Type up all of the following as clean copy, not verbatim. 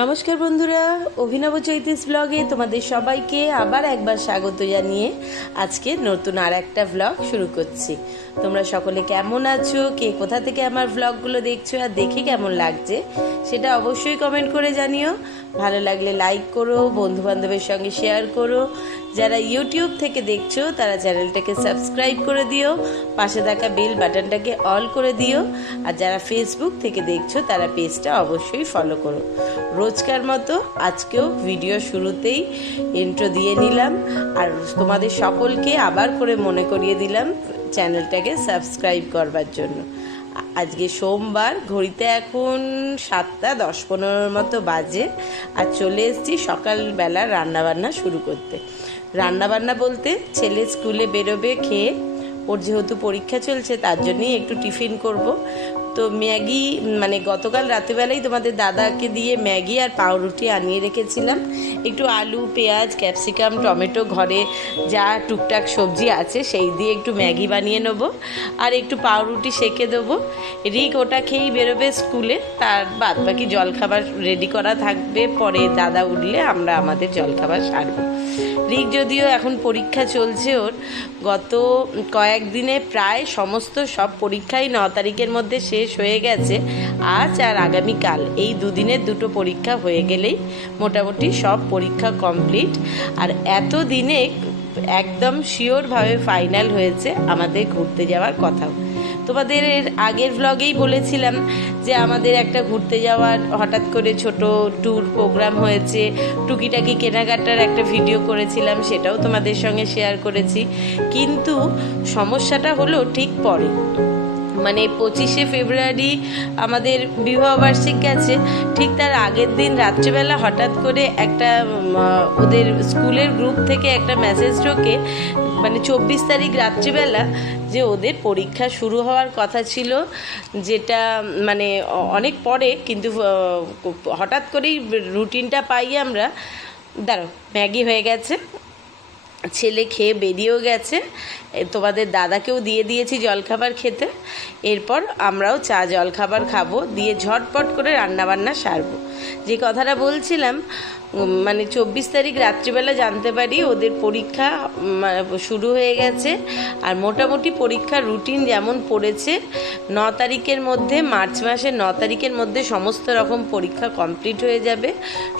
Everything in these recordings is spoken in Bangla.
নমস্কার বন্ধুরা, অভিনব চৈতিস ব্লগে তোমাদের সবাইকে আবার একবার স্বাগত জানিয়ে আজকে নতুন আর একটা ব্লগ শুরু করছি। তোমরা সকলে কেমন আছো, কে কোথা থেকে আমার ব্লগগুলো দেখছো আর দেখে কেমন লাগছে সেটা অবশ্যই কমেন্ট করে জানিও। ভালো লাগলে লাইক করো, বন্ধু বান্ধবের সঙ্গে শেয়ার করো। যারা ইউটিউব থেকে দেখছো তারা চ্যানেলটাকে সাবস্ক্রাইব করে দিও, পাশে থাকা বেল বাটনটাকে অল করে দিও। আর যারা ফেসবুক থেকে দেখছো তারা পেজটা অবশ্যই ফলো করো। রোজকার মতো আজকেও ভিডিও শুরুতেই ইন্ট্রো দিয়ে নিলাম আর তোমাদের সকলকে আবার করে মনে করিয়ে দিলাম চ্যানেলটাকে সাবস্ক্রাইব করবার জন্য। আজকে সোমবার, ঘড়িতে এখন 7:10-15 মতো বাজে আর চলে এসেছি সকালবেলা রান্নাবান্না শুরু করতে। রান্নাবান্না বলতে ছেলে স্কুলে বেরোবে খেয়ে, ওর যেহেতু পরীক্ষা চলছে তার জন্যই একটু টিফিন করব। তো ম্যাগি গতকাল রাতেবেলাই তোমাদের দাদাকে দিয়ে ম্যাগি আর পাউরুটি আনিয়ে রেখেছিলাম। একটু আলু, পেঁয়াজ, ক্যাপসিকাম, টমেটো, ঘরে যা টুকটাক সবজি আছে সেই দিয়ে একটু ম্যাগি বানিয়ে নেব আর একটু পাউরুটি সেঁকে দেবো। রিক ওটা খেয়েই বেরোবে স্কুলে, তার বাদ বাকি জলখাবার রেডি করা থাকবে, পরে দাদা উঠলে আমরা আমাদের জলখাবার সারবো। রিক যদিও এখন পরীক্ষা চলছে, ওর গত কয়েকদিনে প্রায় সমস্ত সব পরীক্ষাই 9 তারিখের মধ্যে শেষ হয়ে গেছে। আজ আর আগামীকাল এই দুদিনের দুটো পরীক্ষা হয়ে গেলেই মোটামুটি সব পরীক্ষা কমপ্লিট। আর এত দিনে একদম শিওরভাবে ফাইনাল হয়েছে আমাদের ঘুরতে যাওয়ার কথা। তোমাদের আগের ব্লগেই বলেছিলাম যে আমাদের একটা ঘুরতে যাওয়ার হঠাৎ করে ছোট ট্যুর প্রোগ্রাম হয়েছে, টুকিটাকি কেনাকাটার একটা ভিডিও করেছিলাম, সেটাও তোমাদের সঙ্গে শেয়ার করেছি। কিন্তু সমস্যাটা হলো ঠিক পরে, 25শে ফেব্রুয়ারি আমাদের বিবাহবার্ষিক গেছে, ঠিক তার আগের দিন রাত্রিবেলা হঠাৎ করে একটা ওদের স্কুলের গ্রুপ থেকে একটা মেসেজ ঢোকে, 24 তারিখ রাত্রিবেলা, যে ওদের পরীক্ষা শুরু হওয়ার কথা ছিল, যেটা অনেক পরে, কিন্তু হঠাৎ করেই রুটিনটা পাই আমরা। দাঁড়াও, ম্যাগি হয়ে গেছে, ছেলে খেয়ে বেরিয়েও গেছে, তোমাদের দাদাকেও দিয়ে দিয়েছি জলখাবার খেতে। এরপর আমরাও চা জলখাবার খাবো, দিয়ে ঝটপট করে রান্নাবান্না সারবো। যে কথাটা বলছিলাম, 24 তারিখ রাত্রিবেলা জানতে পারি ওদের পরীক্ষা শুরু হয়ে গেছে। আর মোটামুটি পরীক্ষার রুটিন যেমন পড়েছে, 9 তারিখের মধ্যে, মার্চ মাসের 9 তারিখের মধ্যে সমস্ত রকম পরীক্ষা কমপ্লিট হয়ে যাবে।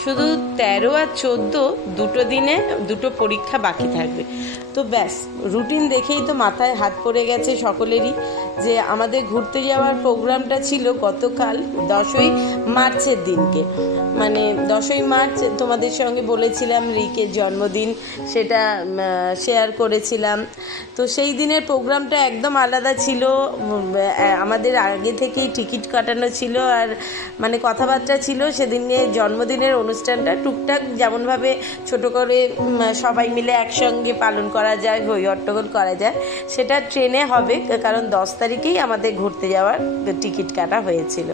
শুধু 13 আর 14 দুটো দিনে দুটো পরীক্ষা বাকি থাকবে। তো ব্যাস, রুটিন দেখেই তো মাথায় হাত পড়ে গেছে সকলেরই, যে আমাদের ঘুরতে যাওয়ার প্রোগ্রামটা ছিল গতকাল 10ই মার্চের দিনকে। 10ই মার্চ তোমাদের সঙ্গে বলেছিলাম রিকের জন্মদিন, সেটা শেয়ার করেছিলাম। তো সেই দিনের প্রোগ্রামটা একদম আলাদা ছিল। আমাদের আগে থেকেই টিকিট কাটানো ছিল আর কথাবার্তা ছিল সেদিনে জন্মদিনের অনুষ্ঠানটা টুকটাক যেমনভাবে ছোট করে সবাই মিলে একসঙ্গে পালন করা যায়, হই হট্টগোল করা যায়, সেটা ট্রেনে হবে, কারণ 10 তারিখেই আমাদের ঘুরতে যাওয়ার টিকিট কাটা হয়েছিল।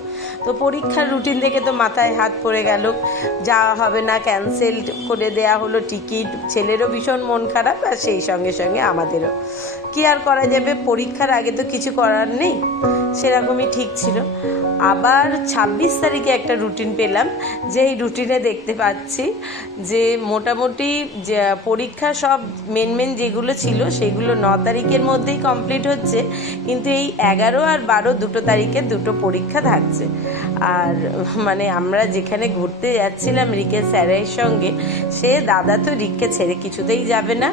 তো পরীক্ষার রুটিন দেখে তো মাথায় হাত পড়ে গেল, যাওয়া হবে না, ক্যান্সেল করে দেয়া হলো টিকিট। ছেলেরও ভীষণ মন খারাপ আর সেই সঙ্গে সঙ্গে আমাদেরও। কি আর করা যাবে, পরীক্ষার আগে তো কিছু করার নেই, সেরকমই ঠিক ছিল। আবার 26 তারিখে একটা রুটিন পেলাম, যেই রুটিনে দেখতে পাচ্ছি যে মোটামুটি যে পরীক্ষা সব মেন যেগুলো ছিল সেগুলো 9 তারিখের মধ্যেই কমপ্লিট হচ্ছে, কিন্তু এই 11 আর 12 দুটো তারিখে দুটো পরীক্ষা থাকছে। আর আমরা যেখানে ঘুরতে যাচ্ছিলাম রিকের স্যারের সঙ্গে, সে দাদা তো রিককে ছেড়ে কিছুতেই যাবে না।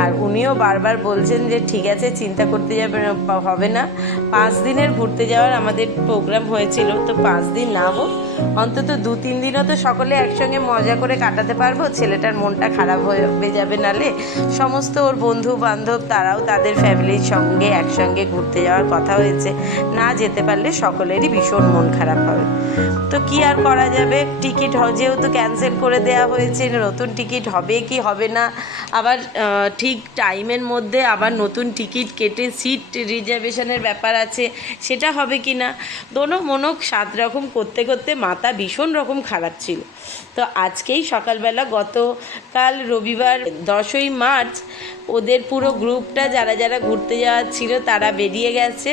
আর উনিও বারবার বলছেন যে ঠিক আছে, চিন্তা করতে হবে না। 5 দিনের ঘুরতে যাওয়ার আমাদের প্রোগ্রাম হয়েছিল, তো 5 দিন না হোক, অন্তত 2-3 দিনও তো সকলে একসঙ্গে মজা করে কাটাতে পারবো। ছেলেটার মনটা খারাপ হয়ে যাবে, নালে সমস্ত ওর বন্ধু বান্ধব তারাও তাদের ফ্যামিলির সঙ্গে একসঙ্গে ঘুরতে যাওয়ার কথা হয়েছে, না যেতে পারলে সকলেরই ভীষণ মন খারাপ হবে। তো কি আর করা যাবে, টিকিট যেহেতু ক্যান্সেল করে দেওয়া হয়েছে, নতুন টিকিট হবে কি হবে না, আবার ঠিক টাইমের মধ্যে আবার নতুন টিকিট কেটে সিট রিজার্ভেশনের ব্যাপার আছে, সেটা হবে কি না, দোনো মনক 7 রকম করতে করতে মাথা ভীষণ রকম খারাপ ছিল। তো আজকেই সকালবেলা গতকাল রবিবার 10ই মার্চ ওদের পুরো গ্রুপটা যারা যারা ঘুরতে যাওয়ার ছিল তারা বেরিয়ে গেছে।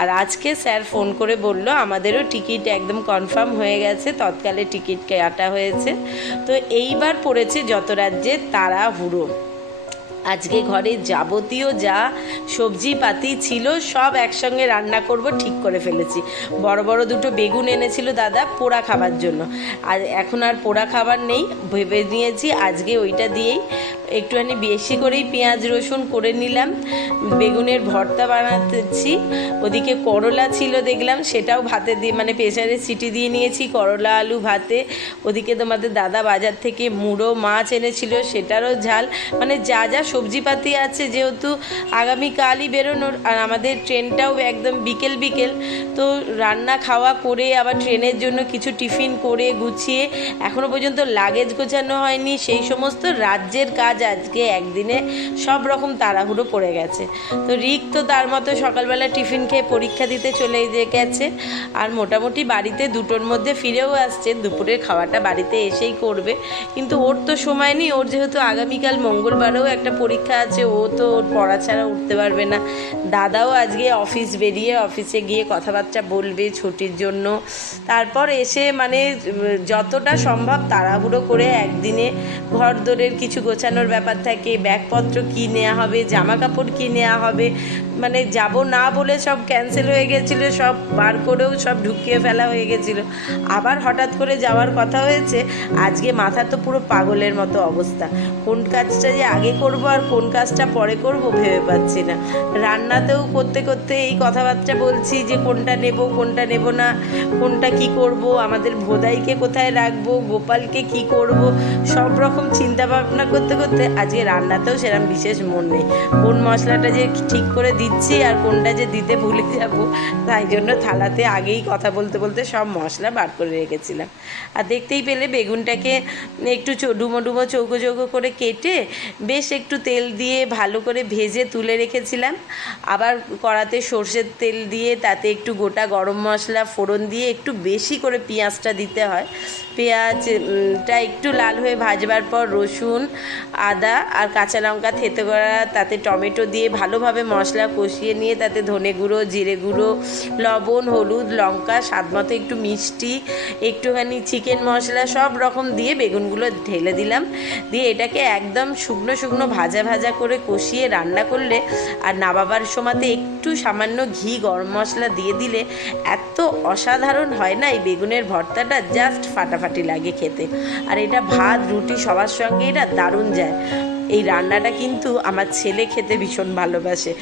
আর আজকে স্যার ফোন করে বলল আমাদেরও টিকিট একদম কনফার্ম হয়ে গেছে, তৎকালে টিকিট কাটা হয়েছে। তো এইবার পড়েছে যত রাজ্যে তাড়াহুড়ো। আজকে ঘরে যাবতীয় যা সবজি পাতি ছিল সব একসঙ্গে রান্না করব ঠিক করে ফেলেছি। বড় বড় দুটো বেগুন এনেছিল দাদা পোড়া খাবার জন্য, আর এখন আর পোড়া খাবার নেই, ভেবে নিয়েছি আজকে ওইটা দিয়েই একটুখানি বেশি করেই পেঁয়াজ রসুন করে নিলাম, বেগুনের ভর্তা বানাতেছি। ওদিকে করলা ছিল দেখলাম, সেটাও ভাতে দিয়ে মানে প্রেসারে সিটি দিয়ে নিয়েছি, করলা আলু ভাতে। ওদিকে তোমাদের দাদা বাজার থেকে মুড়ো মাছ এনেছিল, সেটারও ঝাল। মানে যা যা সবজিপাতি আছে, যেহেতু আগামীকালই বেরোনোর, আর আমাদের ট্রেনটাও একদম বিকেল বিকেল, তো রান্না খাওয়া করে আবার ট্রেনের জন্য কিছু টিফিন করে গুছিয়ে এখনও পর্যন্ত লাগেজ গোছানো হয়নি। সেই সমস্ত রাজ্যের কাজ আজকে একদিনে সব রকম তাড়াহুড়ো পড়ে গেছে। তো রিক তো তার মতো সকালবেলা টিফিন খেয়ে পরীক্ষা দিতে চলে গেছে, আর মোটামুটি বাড়িতে 2টোর মধ্যে ফিরেও আসছে, দুপুরের খাওয়াটা বাড়িতে এসেই করবে। কিন্তু ওর তো সময় নেই, ওর যেহেতু আগামীকাল মঙ্গলবারেও একটা পরীক্ষা আছে, ও তো ওর পড়া ছাড়া উঠতে পারবে না। দাদাও আজকে অফিস বেরিয়ে অফিসে গিয়ে কথাবার্তা বলবে ছুটির জন্য। তারপর এসে মানে যতটা সম্ভব তাড়াহুড়ো করে একদিনে ঘর দোরের কিছু গোছানোর ব্যাপার থাকে, ব্যাগপত্র কী নেওয়া হবে, জামা কাপড় কী নেওয়া হবে, মানে যাব না বলে সব ক্যান্সেল হয়ে গেছিলো, সব বার করেও সব ঢুকিয়ে ফেলা হয়ে গেছিলো। আবার হঠাৎ করে যাওয়ার কথা হয়েছে। আজকে মাথা তো পুরো পাগলের মতো অবস্থা, কোন কাজটা যে আগে করব আর কোন কাজটা পরে করব ভেবে পাচ্ছি না। রান্নাতেও করতে করতে এই কথাবার্তা বলছি যে কোনটা নেব কোনটা নেব না, কোনটা কি করব, আমাদের ভোদাইকে কোথায় রাখবো, গোপালকে কি করব, সব রকম চিন্তা ভাবনা করতে করতে আজকে রান্নাতেও সেরকম বিশেষ মন নেই। কোন মশলাটা যে ঠিক করে দিচ্ছি আর কোনটা যে দিতে ভুলে যাব, তাই জন্য থালাতে আগেই কথা বলতে বলতে সব মশলা বার করে রেখেছিলাম। আর দেখতেই পেলে বেগুনটাকে একটু ডুমো ডুমো চৌকো চৌকো করে কেটে বেশ একটু তেল দিয়ে ভালো করে ভেজে তুলে রেখেছিলাম। আবার কড়াতে সর্ষের তেল দিয়ে তাতে একটু গোটা গরম মশলা ফোড়ন দিয়ে একটু বেশি করে পেঁয়াজটা দিতে হয়। পেঁয়াজটা একটু লাল হয়ে ভাজবার পর রসুন আদা আর কাঁচা লঙ্কা থেতো করা, তাতে টমেটো দিয়ে ভালোভাবে মশলা কষিয়ে নিয়ে তাতে ধনে গুঁড়ো জিরে গুঁড়ো লবণ হলুদ লঙ্কা স্বাদ মতো একটু মিষ্টি একটুখানি চিকেন মশলা সব রকম দিয়ে বেগুনগুলো ঢেলে দিলাম। দিয়ে এটাকে একদম শুকনো শুকনো ভাজা ভাজা করে কষিয়ে রান্না করলে, আর নামাবার সময়তে একটু সামান্য ঘি গরম মশলা দিয়ে দিলে এত অসাধারণ হয় না এই বেগুনের ভর্তাটা, জাস্ট ফাটাফাটি লাগে খেতে। আর এটা ভাত রুটি সবার সঙ্গে এটা দারুণ যায়। এই রান্নাটা কিন্তু আমার ছেলে খেতে ভীষণ ভালোবাসে,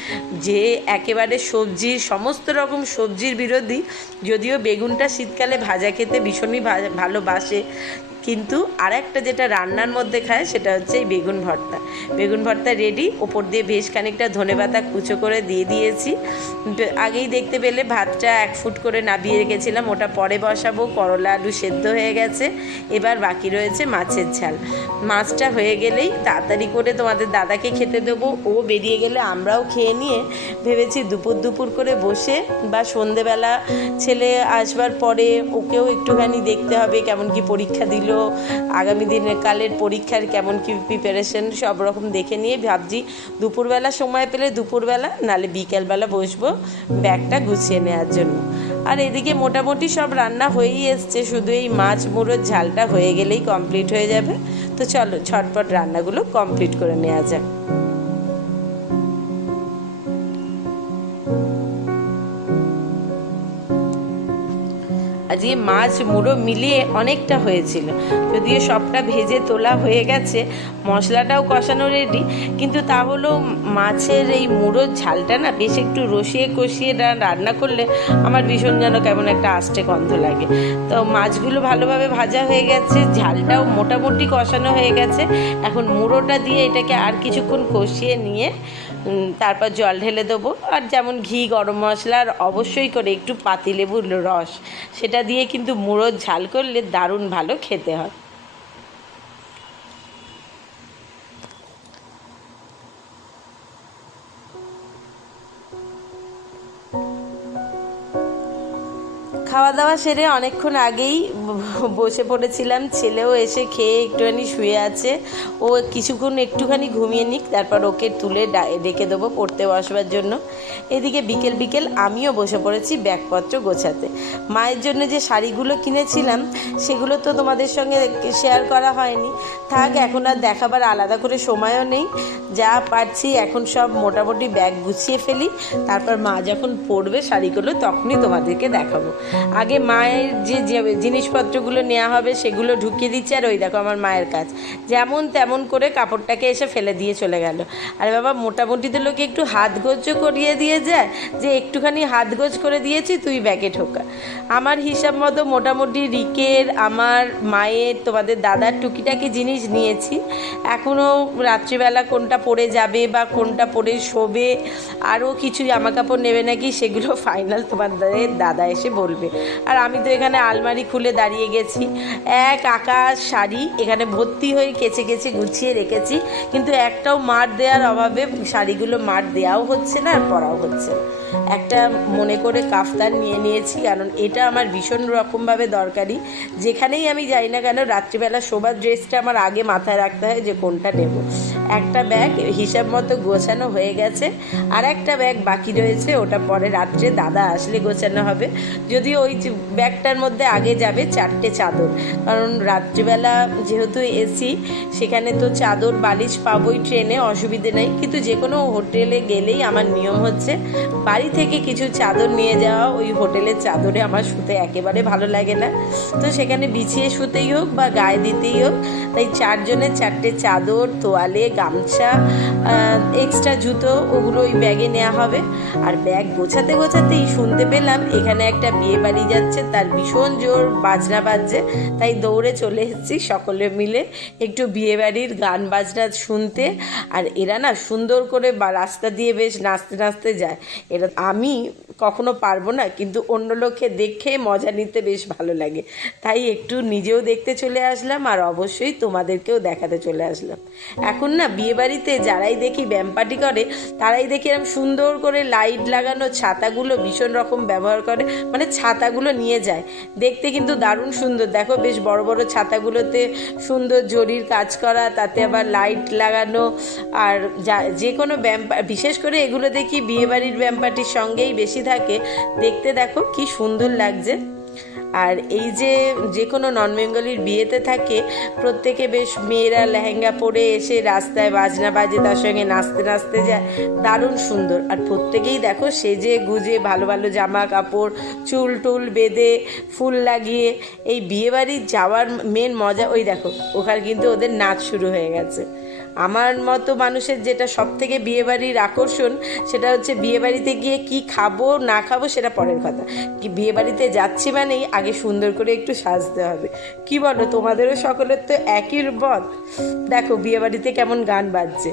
যে একেবারে সবজির সমস্ত রকম সবজির বিরোধী, যদিও বেগুনটা শীতকালে ভাজা খেতে ভীষণই ভালোবাসে, কিন্তু আরেকটা যেটা রান্নার মধ্যে খায় সেটা হচ্ছে এই বেগুন ভর্তা। বেগুন ভর্তা রেডি, ওপর দিয়ে বেশ খানিকটা ধনেপাতা কুচো করে দিয়ে দিয়েছি। আগেই দেখতে পেলে ভাতটা 1 ফুট করে নাবিয়ে রেখেছিলাম, ওটা পরে বসাবো। করলা আলু সেদ্ধ হয়ে গেছে, এবার বাকি রয়েছে মাছের ঝাল। মাছটা হয়ে গেলেই তাড়াতাড়ি করে তোমাদের দাদাকে খেতে দেবো, ও বেরিয়ে গেলে আমরাও খেয়ে নিয়ে ভেবেছি দুপুর করে বসে বা সন্ধেবেলা ছেলে আসবার পরে ওকেও একটুখানি দেখতে হবে কেমন কি পরীক্ষা দিল, আগামী দিনের কালের পরীক্ষার কেমন কি প্রিপারেশন সব রকম দেখে নিয়ে ভাবছি দুপুরবেলা সময় পেলে দুপুরবেলা, নালে বিকেলবেলা বসবো ব্যাগটা গুছিয়ে নেওয়ার জন্য। আর এদিকে মোটামুটি সব রান্না হয়েই এসছে, শুধু এই মাছ মুড়োর ঝালটা হয়ে গেলেই কমপ্লিট হয়ে যাবে। তো চলো ঝটপট রান্নাগুলো কমপ্লিট করে নেওয়া যাক। আজকে মাছ মুড়ো মিলিয়ে অনেকটা হয়েছিল, যদিও সবটা ভেজে তোলা হয়ে গেছে, মশলাটাও কষানো রেডি, কিন্তু তাহলেও মাছের এই মুড়োর ঝালটা না বেশ একটু রসিয়ে কষিয়ে রান্না করলে আমার ভীষণ যেন কেমন একটা আষ্টে গন্ধ লাগে। তো মাছগুলো ভালোভাবে ভাজা হয়ে গেছে, ঝালটাও মোটামুটি কষানো হয়ে গেছে। এখন মুড়োটা দিয়ে এটাকে আর কিছুক্ষণ কষিয়ে নিয়ে তারপর জল ঢেলে দেবো, আর যেমন ঘি গরম মশলা আর অবশ্যই করে একটু পাতিলেবুর রস, সেটা দিয়ে কিন্তু মুড়োর ঝাল করলে দারুণ ভালো খেতে হয়। খাওয়া দাওয়া সেরে অনেকক্ষণ আগেই বসে পড়েছিলাম। ছেলেও এসে খেয়ে একটুখানি শুয়ে আছে। ও কিছুক্ষণ একটুখানি ঘুমিয়ে নিক, তারপর ওকে তুলে রেখে দেবো পড়তে বসবার জন্য। এদিকে বিকেল বিকেল আমিও বসে পড়েছি ব্যাগপত্র গোছাতে। মায়ের জন্য যে শাড়িগুলো কিনেছিলাম সেগুলো তো তোমাদের সঙ্গে শেয়ার করা হয়নি, থাক, এখন আর দেখাবার আলাদা করে সময়ও নেই। যা পারছি এখন সব মোটামুটি ব্যাগ গুছিয়ে ফেলি, তারপর মা যখন পরবে শাড়িগুলো তখনই তোমাদেরকে দেখাবো। আগে মায়ের যে জিনিসপত্রগুলো নেওয়া হবে সেগুলো ঢুকিয়ে দিচ্ছে, আর ওই দেখো আমার মায়ের কাজ যেমন তেমন করে কাপড়টাকে এসে ফেলে দিয়ে চলে গেল। আরে বাবা, মোটামুটি তো লোকে একটু হাত গোছ করিয়ে দিয়ে যায়, যে একটুখানি হাত গোছ করে দিয়েছি তুই ব্যাগে ঢোকা। আমার হিসাব মতো মোটামুটি রিকের, আমার মায়ের, তোমাদের দাদার টুকিটাকি জিনিস নিয়েছি। এখনও রাত্রিবেলা কোনটা পরে যাবে বা কোনটা পরে শোবে, আরও কিছু জামা কাপড় নেবে নাকি, সেগুলো ফাইনাল তোমাদের দাদা এসে বলবে। আর আমি তো এখানে আলমারি খুলে দাঁড়িয়ে গেছি, এক আকাশ শাড়ি এখানে ভর্তি হয়ে কেচে কেচে গুছিয়ে রেখেছি, কিন্তু একটাও মার দেওয়ার অভাবে শাড়িগুলো মার দেওয়াও হচ্ছে না আর পরাও হচ্ছে না। একটা মনে করে কাফতান নিয়ে নিয়েছি, কারণ এটা আমার ভীষণ রকমভাবে দরকারি। যেখানেই আমি যাই না কেন রাত্রিবেলা শোবার ড্রেসটা আমার আগে মাথায় রাখতে হয় যে কোনটা নেব। একটা ব্যাগ হিসাব মতো গোছানো হয়ে গেছে, আর একটা ব্যাগ বাকি রয়েছে, ওটা পরে রাত্রে দাদা আসলে গোছানো হবে। যদিও ওই ব্যাগটার মধ্যে আগে যাবে 4টে চাদর, কারণ রাত্রিবেলা যেহেতু এসি সেখানে তো চাদর বালিশ পাবোই ট্রেনে, অসুবিধে নেই। কিন্তু যে কোনো হোটেলে গেলেই আমার নিয়ম হচ্ছে বাড়ি থেকে কিছু চাদর নিয়ে যাওয়া। ওই হোটেলের চাদরে আমার শুতে একেবারে ভালো লাগে না, তো সেখানে বিছিয়ে শুতেই হোক বা গায়ে দিতেই হোক, তাই 4 জনের 4টে চাদর, তোয়ালে, গামছা, এক্সট্রা জুতো, ওগুলো ওই ব্যাগে নেওয়া হবে। আর ব্যাগ গোছাতে গোছাতেই শুনতে পেলাম এখানে একটা বিয়ে বাড়ি যাচ্ছে, তার ভীষণ জোর বাজনা বাজছে, তাই দৌড়ে চলে এসেছি সকলে মিলে একটু বিয়ে বাড়ির গান বাজনা শুনতে। আর এরা না সুন্দর করে রাস্তা দিয়ে বেশ নাচতে নাচতে যায়। এটা আমি কখনো পারবো না, কিন্তু অন্য লোককে দেখে মজা নিতে বেশ ভালো লাগে, তাই একটু নিজেও দেখতে চলে আসলাম, আর অবশ্যই তোমাদেরকেও দেখাতে চলে আসলাম। এখন না বিয়েবাড়িতে যারাই দেখি ব্যাম পার্টি করে, তারাই দেখি এরকম সুন্দর করে লাইট লাগানো ছাতাগুলো ভীষণ রকম ব্যবহার করে, মানে ছাতাগুলো নিয়ে যায় দেখতে কিন্তু দারুণ সুন্দর। দেখো বেশ বড় বড় ছাতাগুলোতে সুন্দর জরির কাজ করা, তাতে আবার লাইট লাগানো। আর যে কোনো ব্যাম, বিশেষ করে এগুলো দেখি বিয়েবাড়ির ব্যাম পার্টির সঙ্গেই বেশি থাকে, দেখতে দেখো কি সুন্দর লাগছে। আর এই যে কোনো নন বেঙ্গলির বিয়েতে থাকে প্রত্যেকে বেশ মেয়েরা লেহেঙ্গা পরে এসে রাস্তায় বাজনা বাজে, তার সঙ্গে নাচতে নাচতে যায়, দারুণ সুন্দর। আর প্রত্যেকেই দেখো সেজে গুজে ভালো ভালো জামা কাপড়, চুল টুল বেঁধে, ফুল লাগিয়ে এই বিয়েবাড়ি যাওয়ার মেন মজা। ওই দেখো ওখানে কিন্তু ওদের নাচ শুরু হয়ে গেছে। আমার মতো মানুষের যেটা সব থেকে বিয়েবাড়ির আকর্ষণ, সেটা হচ্ছে বিয়েবাড়িতে গিয়ে কি খাবো না খাবো সেটা পরের কথা, কি বিয়েবাড়িতে যাচ্ছি মানেই আগে সুন্দর করে একটু সাজতে হবে। কি বলো, তোমাদেরও সকলের তো একই মত? দেখো বিয়েবাড়িতে কেমন গান বাজছে।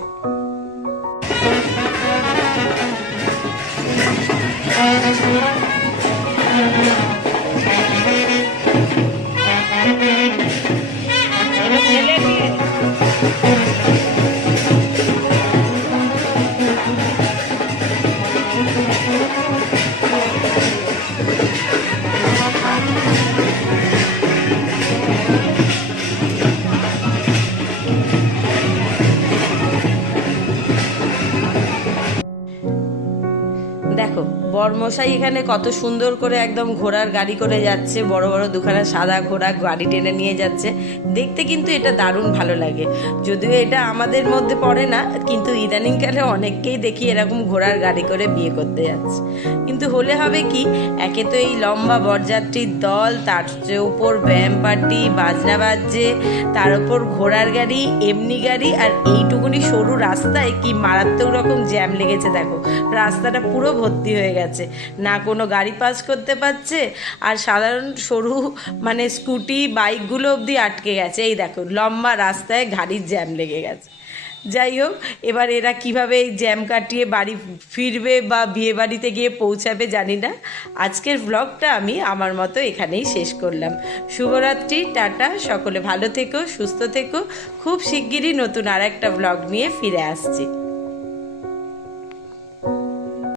দেখো বরমশাই এখানে কত সুন্দর করে একদম ঘোড়ার গাড়ি করে যাচ্ছে, বড় বড় দুখানা সাদা ঘোড়া গাড়ি টেনে নিয়ে যাচ্ছে, দেখতে কিন্তু এটা দারুণ ভালো লাগে। যদিও এটা আমাদের মধ্যে পড়ে না, কিন্তু ইদানিংকালে অনেককেই দেখি এরকম ঘোড়ার গাড়ি করে বিয়ে করতে যাচ্ছে। কিন্তু হলে হবে কি, একে তো এই লম্বা বরযাত্রীর দল, তার উপর ব্যাম পার্টি বাজনা বাজছে, তার উপর ঘোড়ার গাড়ি, এমনি গাড়ি, আর এইটুকুনি সরু রাস্তায় কি মারাত্মক রকম জ্যাম লেগেছে। দেখো রাস্তাটা পুরো ভর্তি হয়ে গেছে, না কোনো গাড়ি পাস করতে পারছে, আর সাধারণ সরু মানে স্কুটি বাইকগুলো অবধি আটকে গেছে। এই দেখো লম্বা রাস্তায় গাড়ির জ্যাম লেগে গেছে। যাই হোক, এবার এরা কিভাবে এই জ্যাম কাটিয়ে বাড়ি ফিরবে বা বিয়ে বাড়িতে গিয়ে পৌঁছাবে জানি না। আজকের ব্লগটা আমি আমার মতো এখানেই শেষ করলাম। শুভরাত্রি, টাটা, সকলে ভালো থেকো, সুস্থ থেকো। খুব শিগগিরই নতুন আর একটা ব্লগ নিয়ে ফিরে আসছি।